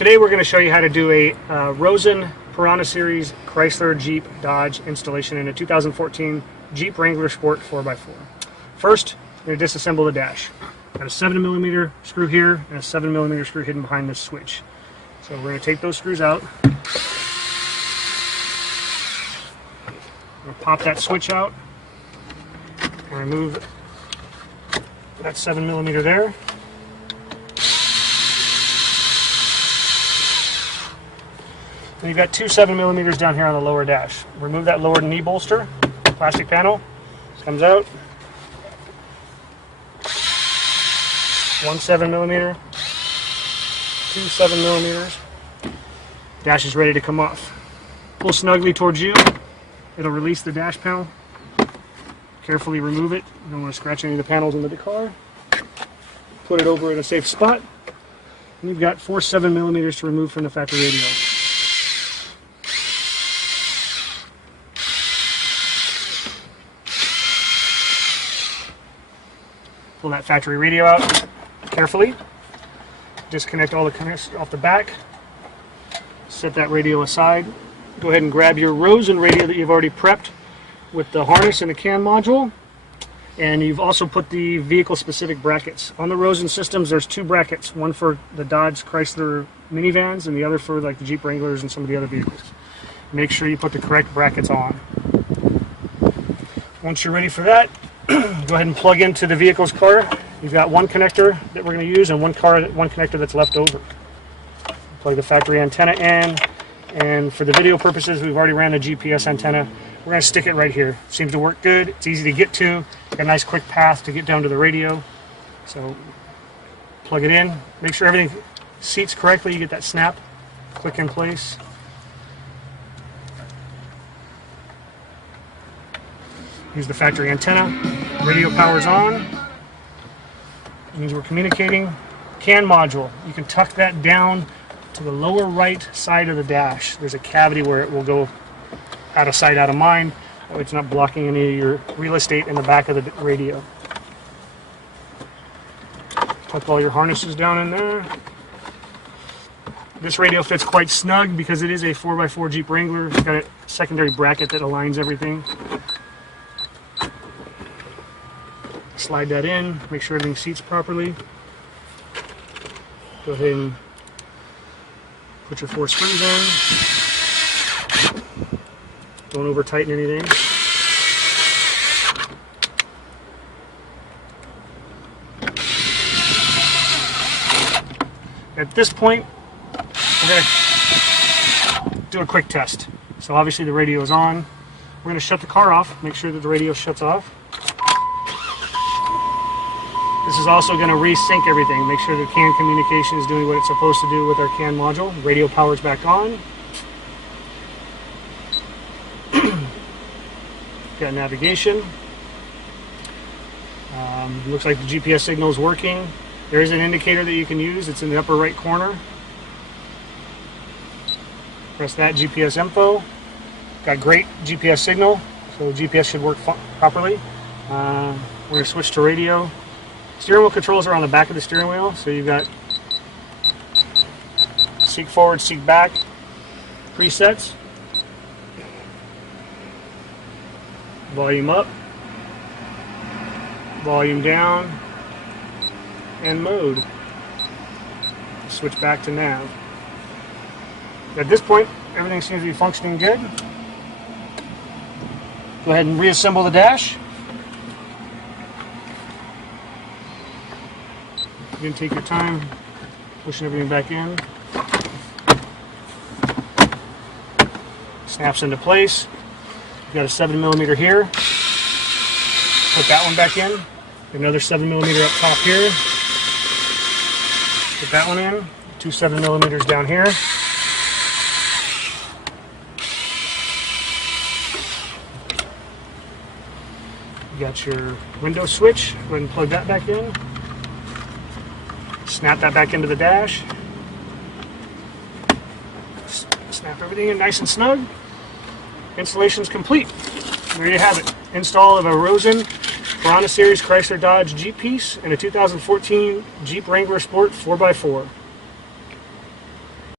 Today we're going to show you how to do a Rosen Piranha Series Chrysler Jeep Dodge installation in a 2014 Jeep Wrangler Sport 4x4. First, we're going to disassemble the dash. Got a 7mm screw here and a 7mm screw hidden behind this switch. So we're going to take those screws out. We'll pop that switch out and remove that 7mm there. And you've got two 7mm down here on the lower dash. Remove that lower knee bolster, plastic panel, comes out. One 7mm, two 7mm. Dash is ready to come off. Pull snugly towards you. It'll release the dash panel. Carefully remove it. You don't want to scratch any of the panels in the car. Put it over in a safe spot. And you've got four 7mm to remove from the factory radio. Pull that factory radio out carefully. Disconnect all the connectors off the back. Set that radio aside. Go ahead and grab your Rosen radio that you've already prepped with the harness and the CAN module. And you've also put the vehicle-specific brackets. On the Rosen systems, there's two brackets. One for the Dodge Chrysler minivans and the other for like the Jeep Wranglers and some of the other vehicles. Make sure you put the correct brackets on. Once you're ready for that, go ahead and plug into the vehicle's car. You've got one connector that we're going to use and one connector that's left over. Plug the factory antenna in, and for the video purposes, we've already ran the GPS antenna. We're going to stick it right here. Seems to work good. It's easy to get to. Got a nice quick path to get down to the radio. So plug it in. Make sure everything seats correctly. You get that snap. Click in place. Use the factory antenna. Radio power's on. It means we're communicating. CAN module. You can tuck that down to the lower right side of the dash. There's a cavity where it will go out of sight, out of mind. It's not blocking any of your real estate in the back of the radio. Tuck all your harnesses down in there. This radio fits quite snug because it is a 4x4 Jeep Wrangler. It's got a secondary bracket that aligns everything. Slide that in, make sure everything seats properly. Go ahead and put your four screws in. Don't over tighten anything. At this point, we're going to do a quick test. So obviously the radio is on. We're going to shut the car off, make sure that the radio shuts off. This is also going to resync everything, make sure the CAN communication is doing what it's supposed to do with our CAN module. Radio power's back on. Got navigation. Looks like the GPS signal is working. There is an indicator that you can use. It's in the upper right corner. Press that, GPS info. Got great GPS signal, so the GPS should work properly. We're going to switch to radio. Steering wheel controls are on the back of the steering wheel, so you've got seek forward, seek back presets, volume up, volume down, and mode. Switch back to nav. At this point, everything seems to be functioning good. Go ahead and reassemble the dash. You can take your time pushing everything back in. Snaps into place. You've got a 7mm here. Put that one back in. Another 7mm up top here. Put that one in. Two 7mm down here. You got your window switch. Go ahead and plug that back in. Snap that back into the dash. Snap everything in nice and snug. Installation's complete. There you have it. Install of a Rosen Piranha Series Chrysler Dodge Jeep piece and a 2014 Jeep Wrangler Sport 4x4.